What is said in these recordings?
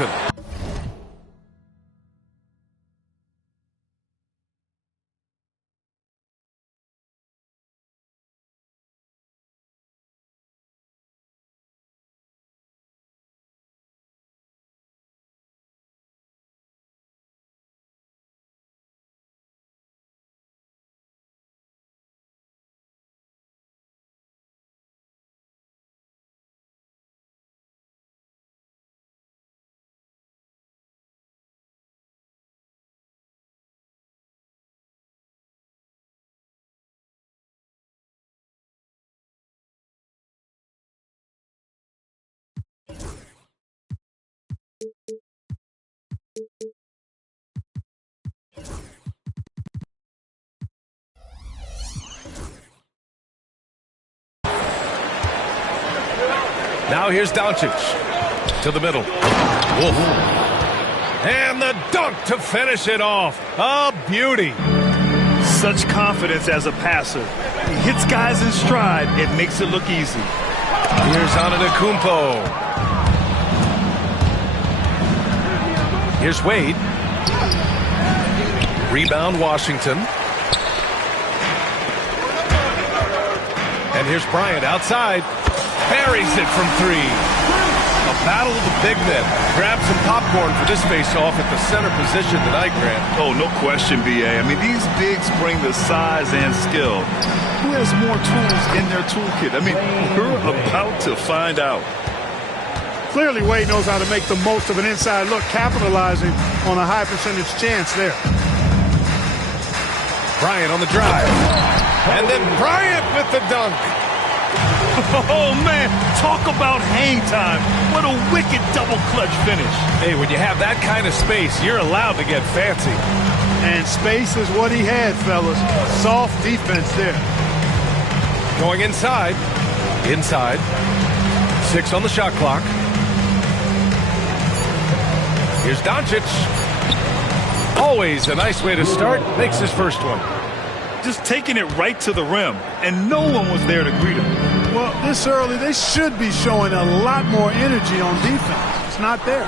season. Now here's Doncic to the middle. Wolf. And the dunk to finish it off. A beauty. Such confidence as a passer. He hits guys in stride. It makes it look easy. Here's Antetokounmpo. Here's Wade. Rebound Washington. And here's Bryant outside. Buries it from three. A battle of the big men. Grab some popcorn for this face-off at the center position tonight, Grant. Oh, no question, B.A. I mean, these bigs bring the size and skill. Who has more tools in their toolkit? I mean, we're about to find out. Clearly, Wade knows how to make the most of an inside look, capitalizing on a high percentage chance there. Bryant on the drive. And then Bryant with the dunk. Oh, man, talk about hang time. What a wicked double clutch finish. Hey, when you have that kind of space, you're allowed to get fancy. And space is what he had, fellas. Soft defense there. Going inside. Inside. 6 on the shot clock. Here's Doncic. Always a nice way to start. Makes his first one. Just taking it right to the rim, and no one was there to greet him. Well, this early, they should be showing a lot more energy on defense. It's not there.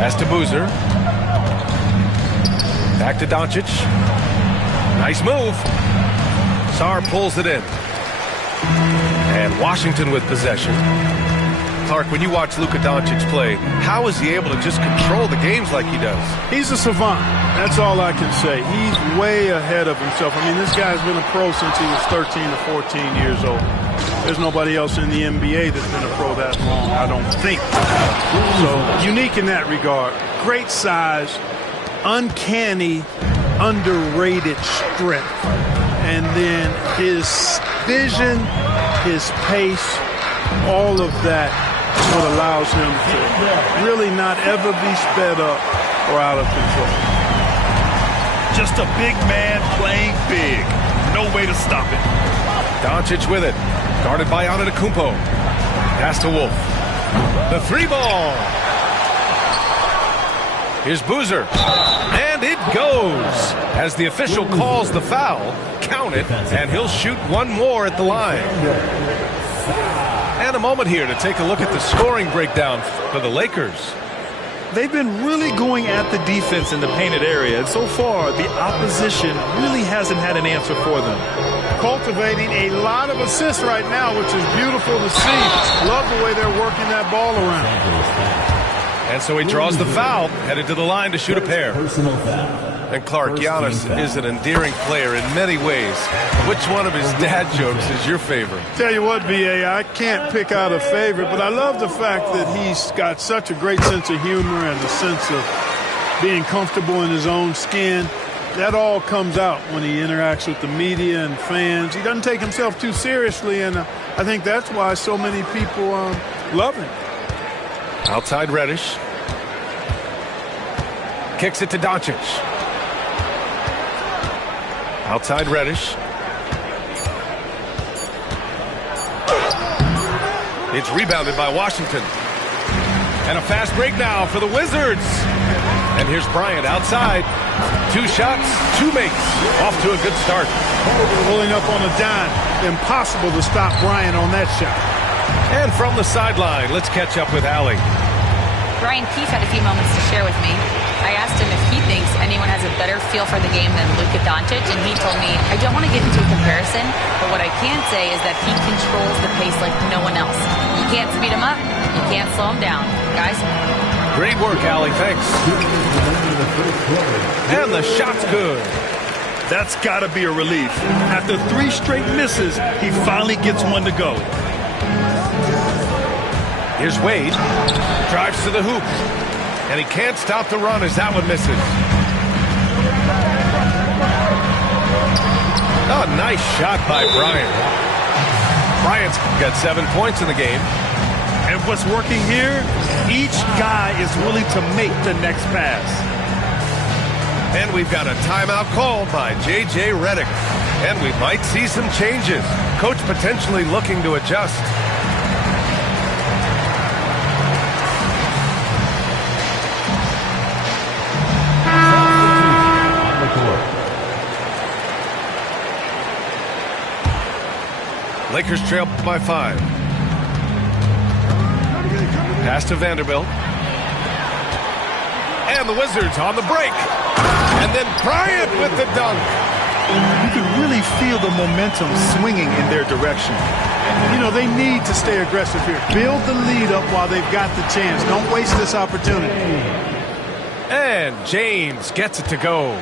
Pass to Boozer. Back to Doncic. Nice move. Sarr pulls it in. And Washington with possession. Clark, when you watch Luka Doncic play, how is he able to just control the games like he does? He's a savant. That's all I can say. He's way ahead of himself. I mean, this guy's been a pro since he was 13 or 14 years old. There's nobody else in the NBA that's been a pro that long, I don't think. So, unique in that regard. Great size, uncanny, underrated strength. And then his vision, his pace, all of that is what allows him to really not ever be sped up or out of control. Just a big man playing big. No way to stop it. Doncic with it. Guarded by Antetokounmpo. Pass to Wolf. The 3 ball. Here's Boozer. And it goes. As the official calls the foul, count it, and he'll shoot one more at the line. And a moment here to take a look at the scoring breakdown for the Lakers. They've been really going at the defense in the painted area, and so far the opposition really hasn't had an answer for them. Cultivating a lot of assists right now, which is beautiful to see. Love the way they're working that ball around. And so he draws the foul, headed to the line to shoot a pair. And Clark, Giannis is an endearing player in many ways. Which one of his dad jokes is your favorite? Tell you what, B.A., I can't pick out a favorite, but I love the fact that he's got such a great sense of humor and a sense of being comfortable in his own skin. That all comes out when he interacts with the media and fans. He doesn't take himself too seriously, and I think that's why so many people love him. Outside Reddish. Kicks it to Doncic. Outside Reddish. It's rebounded by Washington. And a fast break now for the Wizards. And here's Bryant outside. 2 shots, 2 makes. Off to a good start. Pulling up on a dime. impossible to stop Bryant on that shot. And from the sideline, let's catch up with Allie. Brian Keefe had a few moments to share with me. I asked him if he thinks anyone has a better feel for the game than Luka Doncic, and he told me, I don't want to get into a comparison, but what I can say is that he controls the pace like no one else. You can't speed him up, you can't slow him down. Guys? Great work, Allie. Thanks. And the shot's good. That's got to be a relief. After 3 straight misses, he finally gets one to go. Here's Wade. Drives to the hoop. And he can't stop the run as that one misses. Oh, nice shot by Bryant. Bryant's got 7 points in the game. And what's working here? Each guy is willing to make the next pass. And we've got a timeout called by J.J. Redick. And we might see some changes. Coach potentially looking to adjust. Lakers trail by 5. Pass to Vanderbilt. And the Wizards on the break. And then Bryant with the dunk. You can really feel the momentum swinging in their direction. You know, they need to stay aggressive here. Build the lead up while they've got the chance. Don't waste this opportunity. And James gets it to go.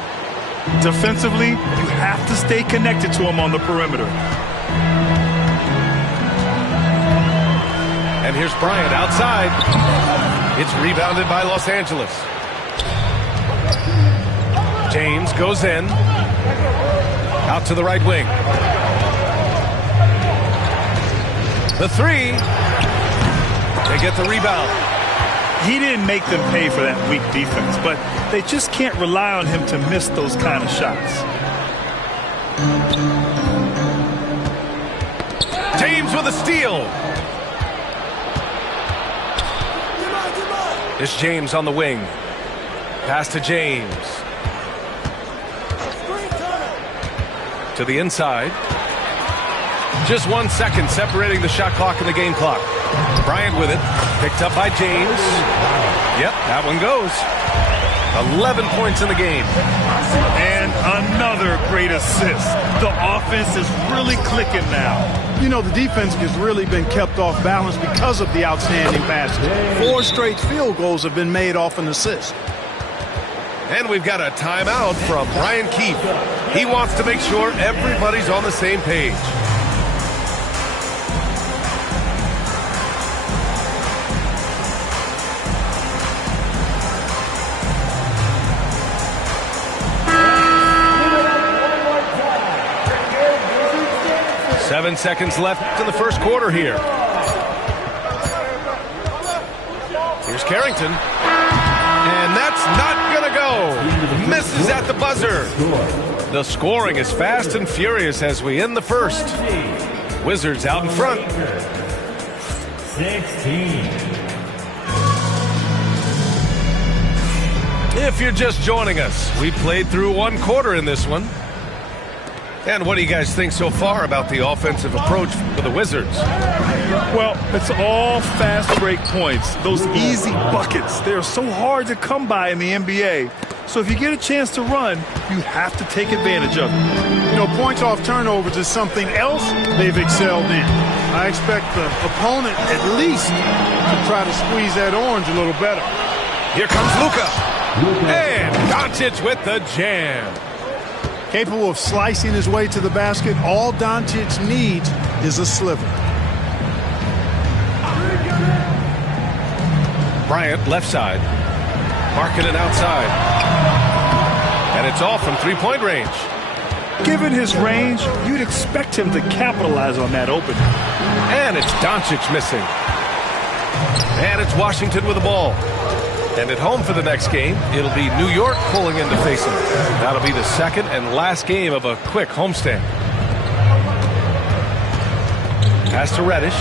Defensively, you have to stay connected to him on the perimeter. And here's Bryant outside. It's rebounded by Los Angeles. James goes in. Out to the right wing. The 3. They get the rebound. He didn't make them pay for that weak defense, but they just can't rely on him to miss those kind of shots. James with a steal. It's James on the wing. Pass to James. To the inside. Just 1 second separating the shot clock and the game clock. Bryant with it. Picked up by James. Yep, that one goes. 11 points in the game. And another great assist. The offense is really clicking now. You know, the defense has really been kept off balance because of the outstanding passes. 4 straight field goals have been made off an assist. And we've got a timeout from Brian Keefe. He wants to make sure everybody's on the same page. Seven seconds left in the first quarter here. Here's Carrington. And that's not going to go. Misses at the buzzer. The scoring is fast and furious as we end the first. Wizards out in front. 16. If you're just joining us, we played through 1 quarter in this one. And what do you guys think so far about the offensive approach for the Wizards? Well, it's all fast break points. Those easy buckets, they're so hard to come by in the NBA. So if you get a chance to run, you have to take advantage of it. You know, points off turnovers is something else they've excelled in. I expect the opponent at least to try to squeeze that orange a little better. Here comes Luka. And Doncic with the jam. Capable of slicing his way to the basket, all Doncic needs is a sliver. Bryant left side. Markkanen outside. And it's all from three-point range. Given his range, you'd expect him to capitalize on that opening. And it's Doncic missing. And it's Washington with the ball. And at home for the next game, it'll be New York pulling in to face them. That'll be the second and last game of a quick homestand. Pass to Reddish.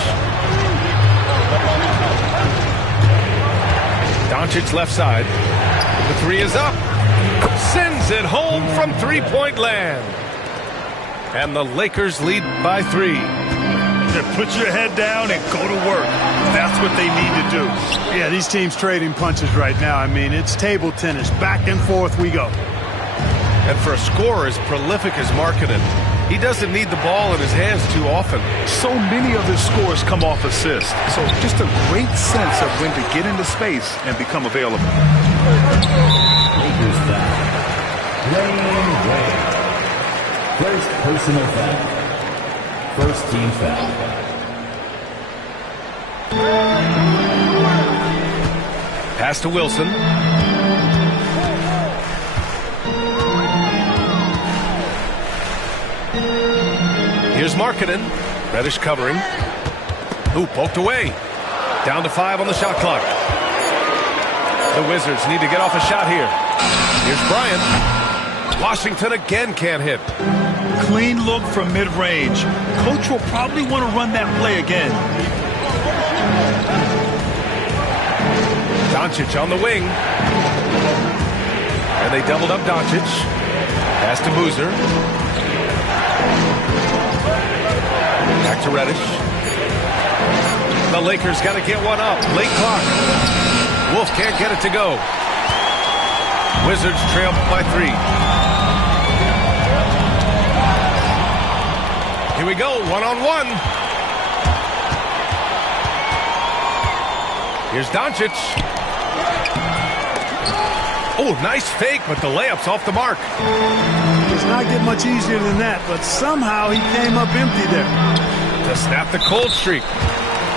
Doncic left side. The 3 is up. Sends it home from three-point land. And the Lakers lead by 3. Put your head down and go to work. That's what they need to do. Yeah, these teams trading punches right now. I mean, it's table tennis. Back and forth we go. And for a scorer as prolific as Markkanen, he doesn't need the ball in his hands too often. So many of his scores come off assists. So just a great sense of when to get into space and become available. Lakers foul. Dwyane Wade. First personal foul. First team foul. Pass to Wilson. Here's Markkanen. Reddish covering. Ooh, poked away. Down to 5 on the shot clock. The Wizards need to get off a shot here. Here's Bryant. Washington again can't hit. Clean look from mid-range. Coach will probably want to run that play again. Doncic on the wing. And they doubled up Doncic. Pass to Boozer. Back to Reddish. The Lakers got to get one up. Late clock. Wolf can't get it to go. Wizards trail by 3. Here we go, 1-on-1. Here's Doncic. Oh, nice fake, but the layup's off the mark. It's not getting much easier than that, but somehow he came up empty there. To snap the cold streak.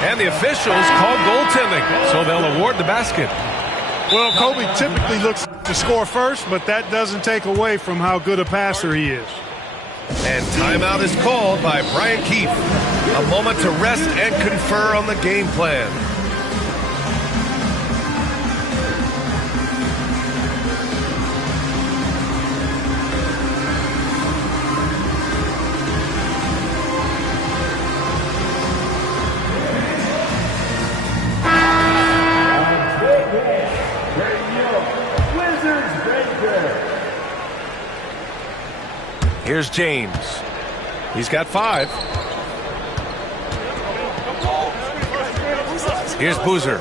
And the officials call goaltending, so they'll award the basket. Well, Kobe typically looks to score first, but that doesn't take away from how good a passer he is. And timeout is called by Brian Keefe. A moment to rest and confer on the game plan. Here's James. He's got 5. Here's Boozer.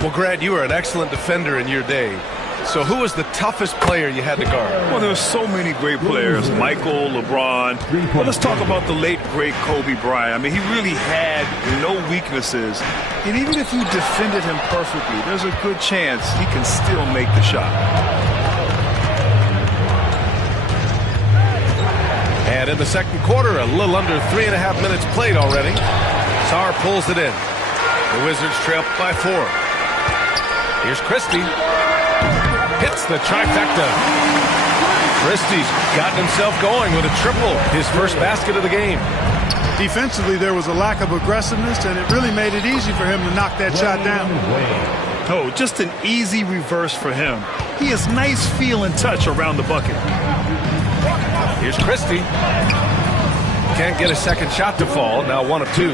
Well, Grant, you were an excellent defender in your day. So who was the toughest player you had to guard? Well, there's so many great players. Michael, LeBron. But let's talk about the late, great Kobe Bryant. I mean, he really had no weaknesses. And even if you defended him perfectly, there's a good chance he can still make the shot. And in the second quarter, a little under 3.5 minutes played already. Sarr pulls it in. The Wizards trail by 4. Here's Christie. Hits the trifecta. Christie's gotten himself going with a triple, his first basket of the game. Defensively, there was a lack of aggressiveness, and it really made it easy for him to knock that shot down. Oh, just an easy reverse for him. He has nice feel and touch around the bucket. Here's Christie. Can't get a second shot to fall. Now 1 of 2.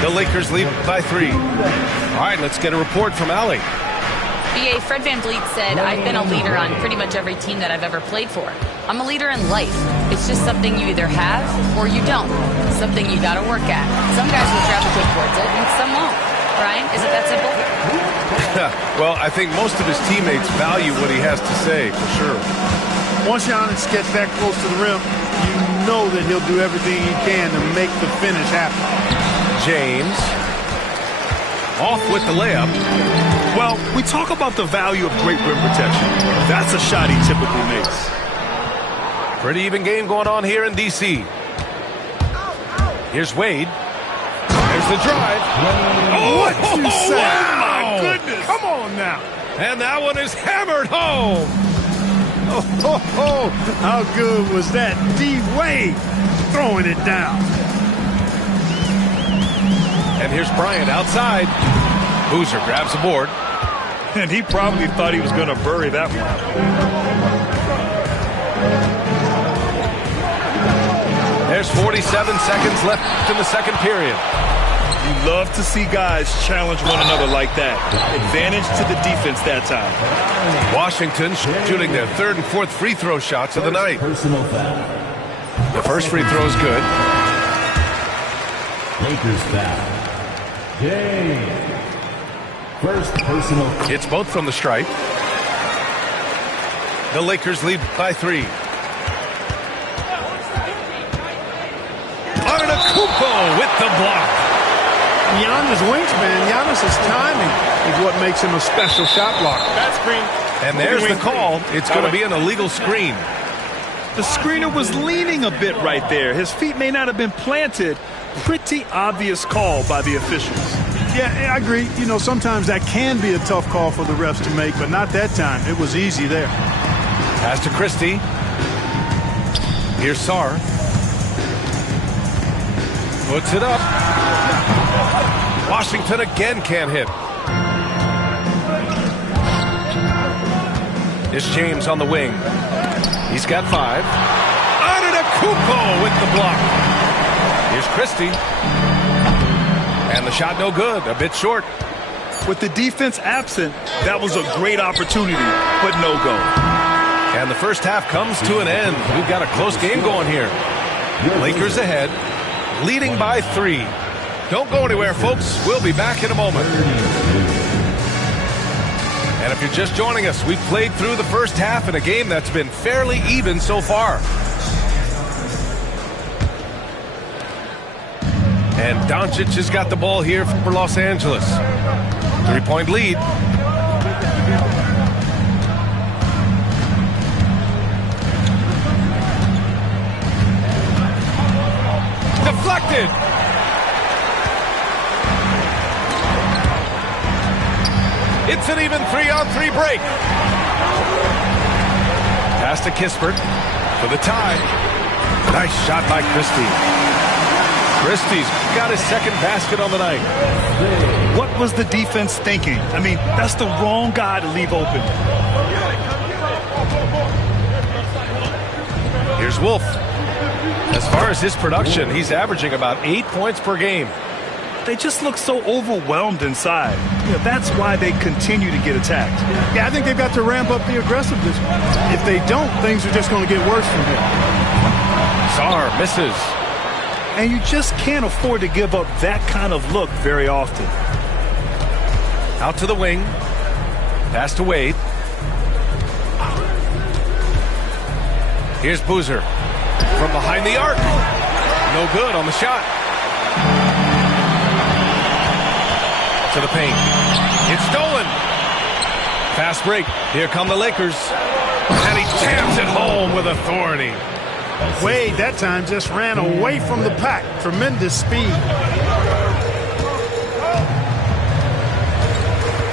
The Lakers lead by 3. All right, let's get a report from Allie. BA, Fred VanVleet said, I've been a leader on pretty much every team that I've ever played for. I'm a leader in life. It's just something you either have or you don't. Something you got to work at. Some guys will gravitate towards it and some won't. Brian, is it that simple? Well, I think most of his teammates value what he has to say, for sure. Once Giannis gets that close to the rim, you know that he'll do everything he can to make the finish happen. James. Off with the layup. Well, we talk about the value of great rim protection. That's a shot he typically makes. Pretty even game going on here in D.C. Here's Wade. There's the drive. Oh, what you say? Wow. Oh, my goodness. Come on now. And that one is hammered home. Oh, how good was that? D-Wade throwing it down. And here's Bryant outside. Boozer grabs the board. And he probably thought he was going to bury that one. There's 47 seconds left in the second period. You love to see guys challenge one another like that. Advantage to the defense that time. Washington shooting their third and fourth free throw shots of the night. Personal foul. The first free throw is good. Lakers foul. James. First personal. It's both from the stripe. The Lakers lead by 3. Antetokounmpo with the block. Giannis' wingspan, Giannis' timing is what makes him a special shot blocker. That screen. And there's the call. It's going to be an illegal screen. The screener was leaning a bit right there. His feet may not have been planted. Pretty obvious call by the officials. Yeah, I agree. You know, sometimes that can be a tough call for the refs to make, but not that time. It was easy there. Pass to Christie. Here's Sarr. Puts it up. Washington again can't hit. It's James on the wing. He's got 5. Antetokounmpo with the block. Here's Christie. And the shot no good. A bit short. With the defense absent, that was a great opportunity, but no go. And the first half comes to an end. We've got a close game going here. Lakers ahead, leading by 3. Don't go anywhere, folks. We'll be back in a moment. And if you're just joining us, we've played through the first half in a game that's been fairly even so far. And Doncic has got the ball here for Los Angeles. 3-point lead. Deflected. It's an even 3-on-3 break. Pass to Kispert for the tie. Nice shot by Christie. Christie's got his second basket on the night. What was the defense thinking? I mean, that's the wrong guy to leave open. Here's Wolf. As far as his production, he's averaging about 8 points per game. They just look so overwhelmed inside. You know, that's why they continue to get attacked. Yeah, I think they've got to ramp up the aggressiveness. If they don't, things are just going to get worse from here. Sarr misses. And you just can't afford to give up that kind of look very often. Out to the wing. Pass to Wade. Here's Boozer. From behind the arc. No good on the shot. To the paint. It's stolen. Fast break. Here come the Lakers. And he jams it home with authority. Wade that time just ran away from the pack. Tremendous speed.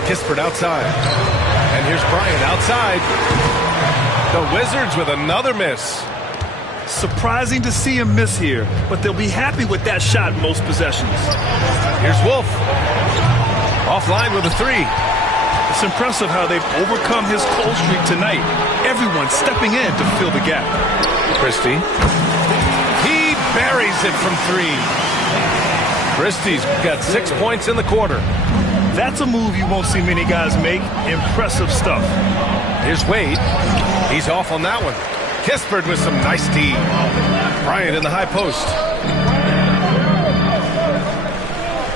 Kispert outside. And here's Bryant outside. The Wizards with another miss. Surprising to see him miss here, but they'll be happy with that shot most possessions. Here's Wolf. Offline with a 3. It's impressive how they've overcome his cold streak tonight. Everyone stepping in to fill the gap. Christie. He buries it from 3. Christie's got 6 points in the quarter. That's a move you won't see many guys make. Impressive stuff. Here's Wade. He's off on that one. Kispert with some nice D. Bryant in the high post.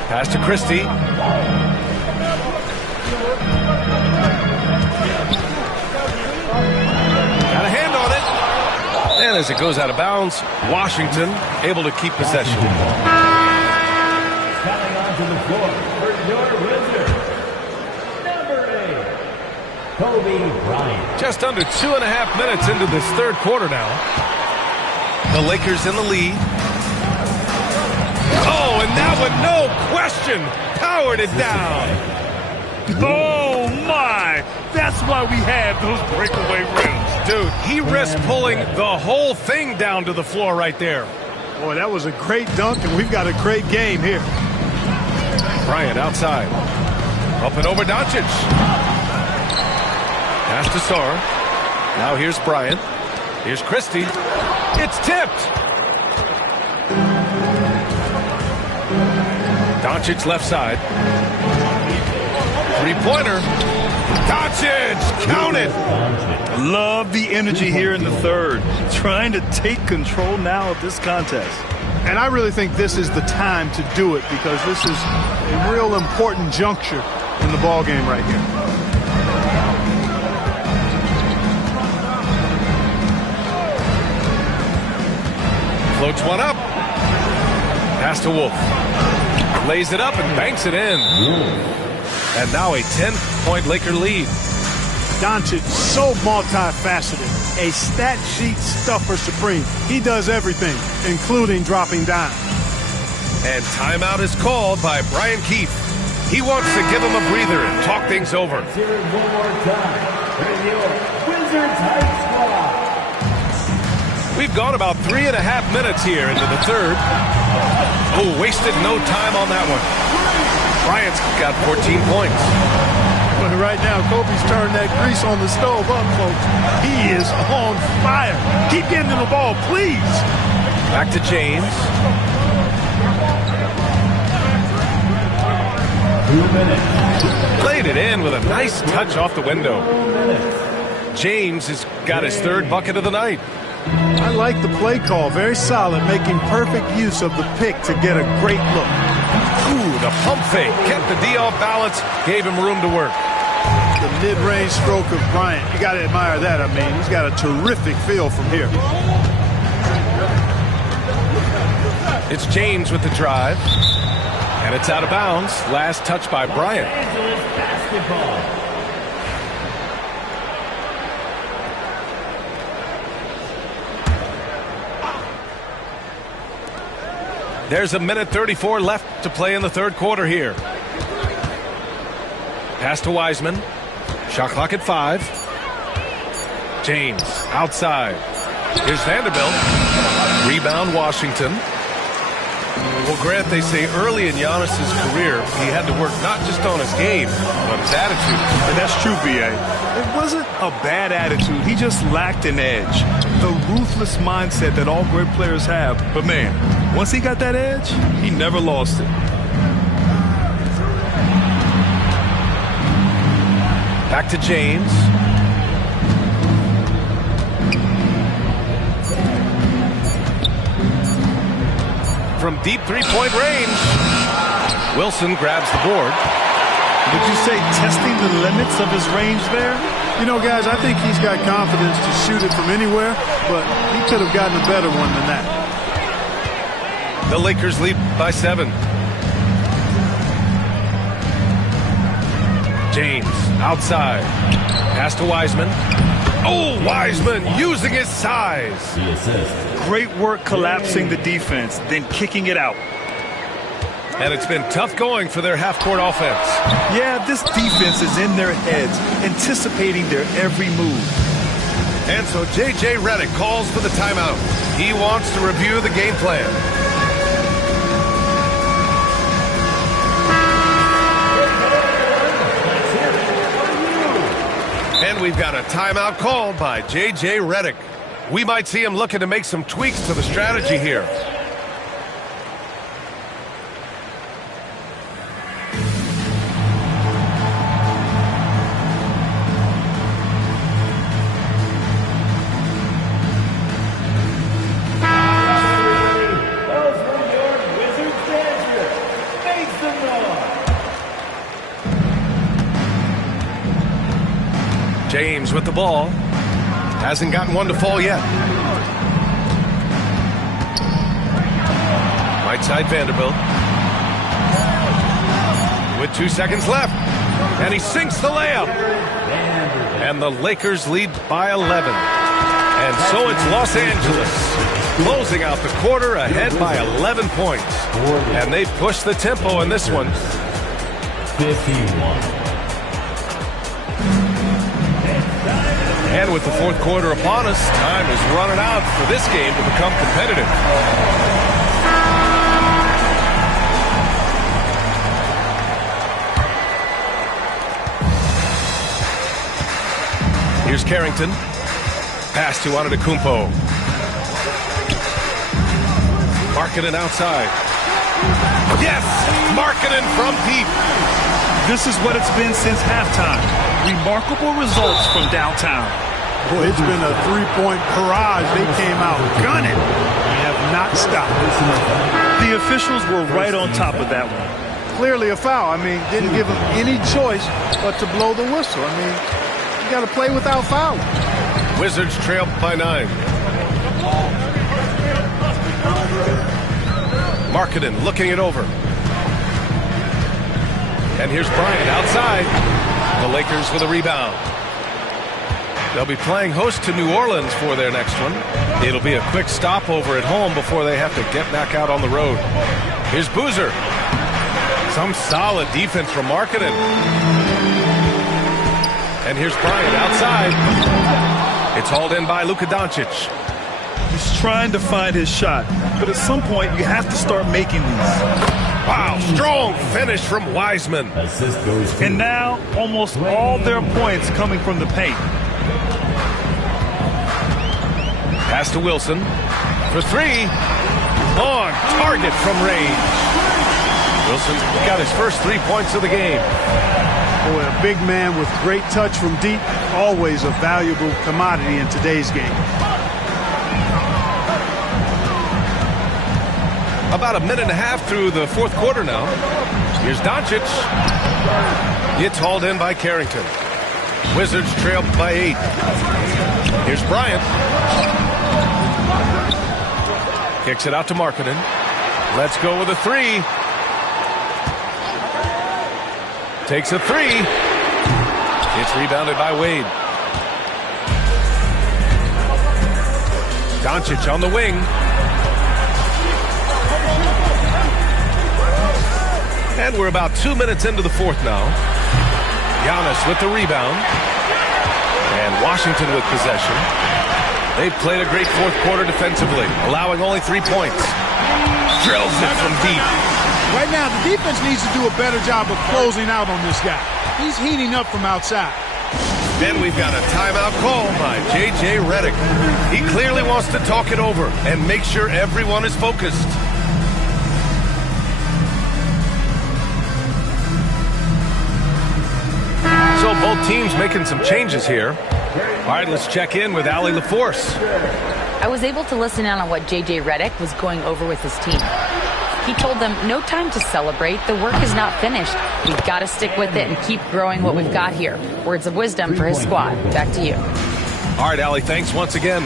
Pass to Christie. Got a hand on it. And as it goes out of bounds, Washington able to keep possession. Coming onto the floor for your Wizards, number 8, Kobe Bryant. Just under 2.5 minutes into this third quarter now. The Lakers in the lead. Oh, and that one, no question, powered it down. Oh, my. That's why we had those breakaway rims. Dude, he risked pulling the whole thing down to the floor right there. Boy, that was a great dunk, and we've got a great game here. Bryant outside. Up and over Doncic. Pass to Sarr. Now here's Bryant. Here's Christie. It's tipped. Doncic left side. Three-pointer. Doncic, count it. Love the energy here in the third. Trying to take control now of this contest. And I really think this is the time to do it because this is a real important juncture in the ball game right here. Floats one up. Pass to Wolf. Lays it up and banks it in. And now a 10-point Laker lead. Doncic, so multifaceted. A stat sheet stuffer supreme. He does everything, including dropping dimes. And timeout is called by Brian Keefe. He wants to give him a breather and talk things over. Let's hear it one more time for your Wizards High Squad. We've gone about 3.5 minutes here into the third. Oh, wasted no time on that one. Bryant's got 14 points. But right now, Kobe's turned that grease on the stove up, folks. He is on fire. Keep getting him the ball, please. Back to James. 2 minutes. Played it in with a nice touch off the window. 4 minutes. James has got his third bucket of the night. I like the play call. Very solid, making perfect use of the pick to get a great look. Ooh, the pump fake. Kept the D off balance, gave him room to work. The mid-range stroke of Bryant. You got to admire that. I mean, he's got a terrific feel from here. It's James with the drive. And it's out of bounds. Last touch by Bryant. Angeles basketball. There's a minute 34 left to play in the third quarter here. Pass to Wiseman. Shot clock at 5. James outside. Here's Vanderbilt. Rebound Washington. Well, Grant, they say early in Giannis's career, he had to work not just on his game, but his attitude. And that's true, B.A. It wasn't a bad attitude. He just lacked an edge. The ruthless mindset that all great players have. But, man, once he got that edge, he never lost it. Back to James. From deep three-point range, Wilson grabs the board. Would you say testing the limits of his range there? You know, guys, I think he's got confidence to shoot it from anywhere, but he could have gotten a better one than that. The Lakers lead by 7. James outside. Pass to Wiseman. Oh, Wiseman using his size. The assist. Great work collapsing the defense, then kicking it out. And it's been tough going for their half-court offense. Yeah, this defense is in their heads, anticipating their every move. And so J.J. Redick calls for the timeout. He wants to review the game plan. And we've got a timeout called by J.J. Redick. We might see him looking to make some tweaks to the strategy here. Those were your Wizards dancers. Make some noise. James with the ball. Hasn't gotten one to fall yet. Right side Vanderbilt. With 2 seconds left. And he sinks the layup. And the Lakers lead by 11. And so it's Los Angeles closing out the quarter ahead by 11 points. And they've pushed the tempo in this one. 51. And with the fourth quarter upon us, time is running out for this game to become competitive. Here's Carrington. Pass to Antetokounmpo. Marking it outside. Yes! Markkanen from deep. This is what it's been since halftime. Remarkable results from downtown. Boy, it's been a three-point barrage. They came out gunning. They have not stopped. The officials were right on top of that one. Clearly a foul. I mean, didn't give them any choice but to blow the whistle. I mean, you got to play without fouling. Wizards trail by 9. Markkanen looking it over. And here's Bryant outside. The Lakers with a rebound. They'll be playing host to New Orleans for their next one. It'll be a quick stopover at home before they have to get back out on the road. Here's Boozer. Some solid defense from Markkanen. And here's Bryant outside. It's hauled in by Luka Doncic. He's trying to find his shot, but at some point you have to start making these. Wow, strong finish from Wiseman. Assist goes to And now almost all their points coming from the paint. Pass to Wilson for 3. On target from range. Wilson got his first 3 points of the game. Boy, a big man with great touch from deep, always a valuable commodity in today's game. About a minute and a half through the fourth quarter now. Here's Doncic. It's hauled in by Carrington. Wizards trail by 8. Here's Bryant. Kicks it out to Markkanen. Let's go with a 3. Takes a 3. It's rebounded by Wade. Doncic on the wing. And we're about 2 minutes into the fourth now. Giannis with the rebound. And Washington with possession. They've played a great fourth quarter defensively, allowing only 3 points. Drills it from deep. Right now, the defense needs to do a better job of closing out on this guy. He's heating up from outside. Then we've got a timeout call by J.J. Redick. He clearly wants to talk it over and make sure everyone is focused. So both teams making some changes here. All right, let's check in with Allie LaForce. I was able to listen in on what J.J. Redick was going over with his team. He told them, no time to celebrate. The work is not finished. We've got to stick with it and keep growing what we've got here. Words of wisdom for his squad. Back to you. All right, Allie, thanks once again.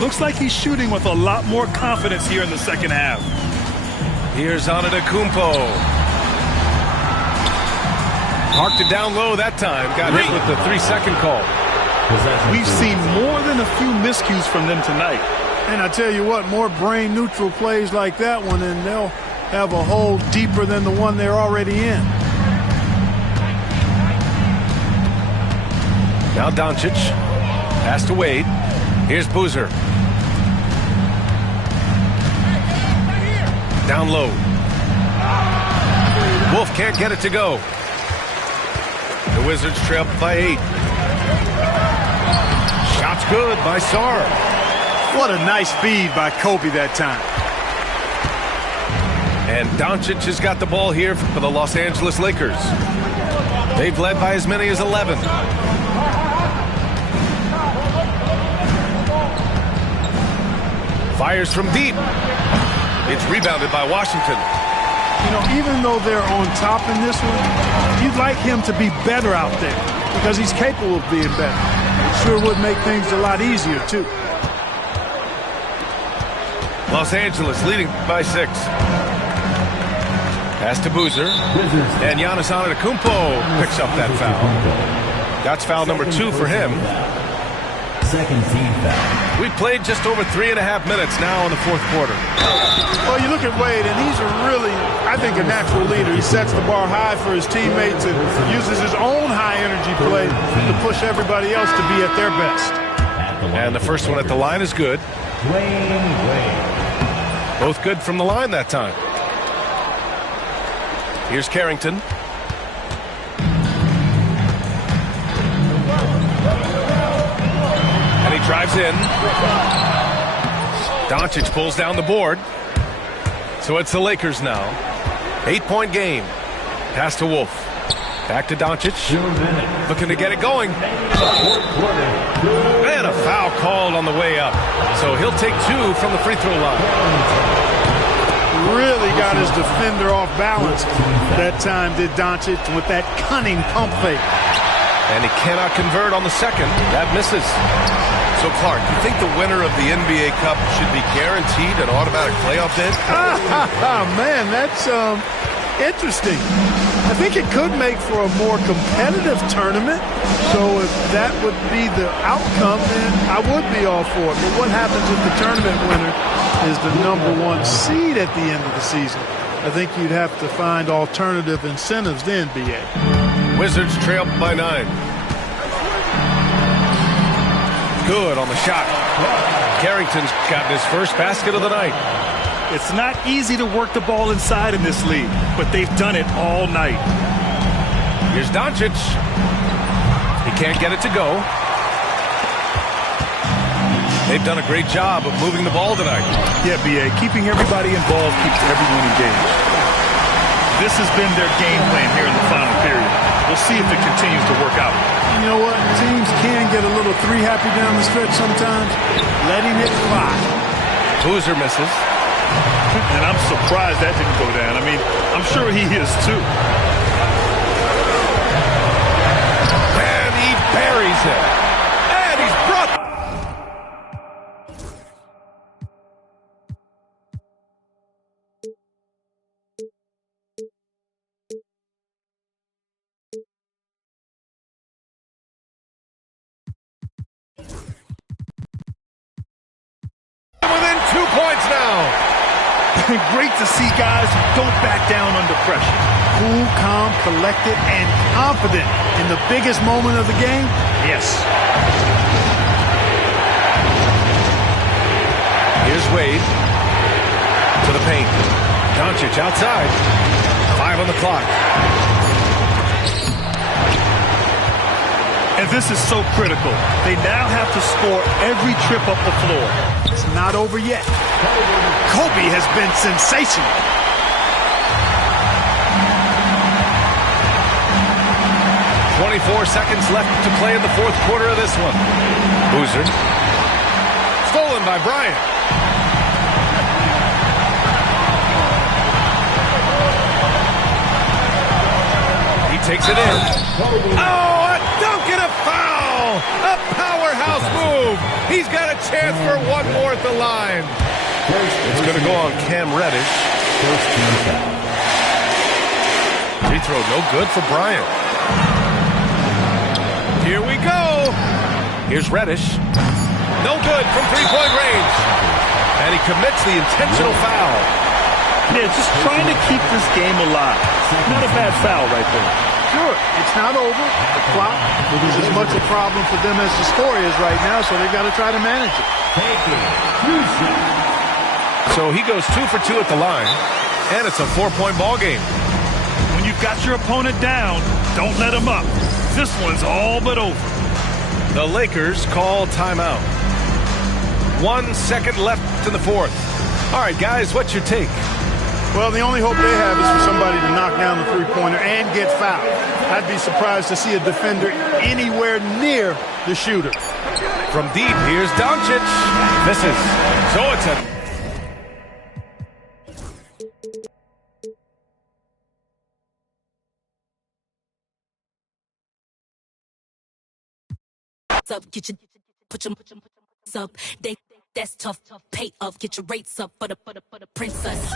Looks like he's shooting with a lot more confidence here in the second half. Here's Antetokounmpo. Marked it down low that time. Got hit with the 3-second call. We've seen more than a few miscues from them tonight. And I tell you what, more brain-neutral plays like that one, and they'll have a hole deeper than the one they're already in. Now Doncic. Pass to Wade. Here's Boozer. Down low. Wolf can't get it to go. The Wizards trail by 8. Shot's good by Sarr. What a nice feed by Kobe that time. And Doncic has got the ball here for the Los Angeles Lakers. They've led by as many as 11. Fires from deep. It's rebounded by Washington. You know, even though they're on top in this one, you'd like him to be better out there because he's capable of being better. It sure would make things a lot easier, too. Los Angeles leading by 6. Pass to Boozer. And Giannis Antetokounmpo picks up that foul. That's foul number 2 for him. second team foul. We played just over 3.5 minutes now in the fourth quarter. Well, you look at Wade, and he's a really, I think, a natural leader. He sets the bar high for his teammates and uses his own high-energy play to push everybody else to be at their best. And the first one at the line is good. Dwyane Wade. Both good from the line that time. Here's Carrington. And he drives in. Doncic pulls down the board. So it's the Lakers now. 8-point game. Pass to Wolf. Back to Doncic. 2 minutes. Looking to get it going. And a foul called on the way up. So he'll take 2 from the free throw line. Really got his defender off balance that time, did Doncic, with that cunning pump fake. And he cannot convert on the second. That misses. So, Clark, you think the winner of the NBA Cup should be guaranteed an automatic playoff bid? Man, that's interesting. I think it could make for a more competitive tournament. So if that would be the outcome, then I would be all for it. But what happens if the tournament winner is the #1 seed at the end of the season? I think you'd have to find alternative incentives then, BA. Wizards trail by 9. Good on the shot. Carrington's gotten his first basket of the night. It's not easy to work the ball inside in this league, but they've done it all night. Here's Doncic. He can't get it to go. They've done a great job of moving the ball tonight. Yeah, BA, keeping everybody involved keeps everyone engaged. This has been their game plan here in the final period. We'll see if it continues to work out. You know what? Teams can get a little three-happy down the stretch sometimes. Letting it fly. Boozer misses. And I'm surprised that didn't go down. I mean, I'm sure he is too. And he buries it. And he's brought. Within 2 points now. Great to see guys who don't back down under pressure. Cool, calm, collected, and confident in the biggest moment of the game. Yes. Here's Wade to the paint. Doncic outside. 5 on the clock. And this is so critical. They now have to score every trip up the floor. It's not over yet. Kobe has been sensational. .4 seconds left to play in the fourth quarter of this one. Boozer. Stolen by Bryant. He takes it in. Oh, a dunk and a foul! A powerhouse move. He's got a chance for one more at the line. It's going to go on Cam Reddish. Free throw no good for Bryant. Here we go. Here's Reddish. No good from three-point range. And he commits the intentional foul. Yeah, just trying to keep this game alive. Not a bad foul right there. Sure, it's not over. The clock is as much a problem for them as the score is right now, so they've got to try to manage it. So he goes 2 for 2 at the line, and it's a 4-point ball game. When you've got your opponent down, don't let him up. This one's all but over. The Lakers call timeout. 1 second left in the fourth. All right, guys, what's your take? Well, the only hope they have is for somebody to knock down the three-pointer and get fouled. I'd be surprised to see a defender anywhere near the shooter. From deep, here's Doncic. Misses. So it's a... Up, get your put your up. That's tough. Pay up, get your rates up for the princess.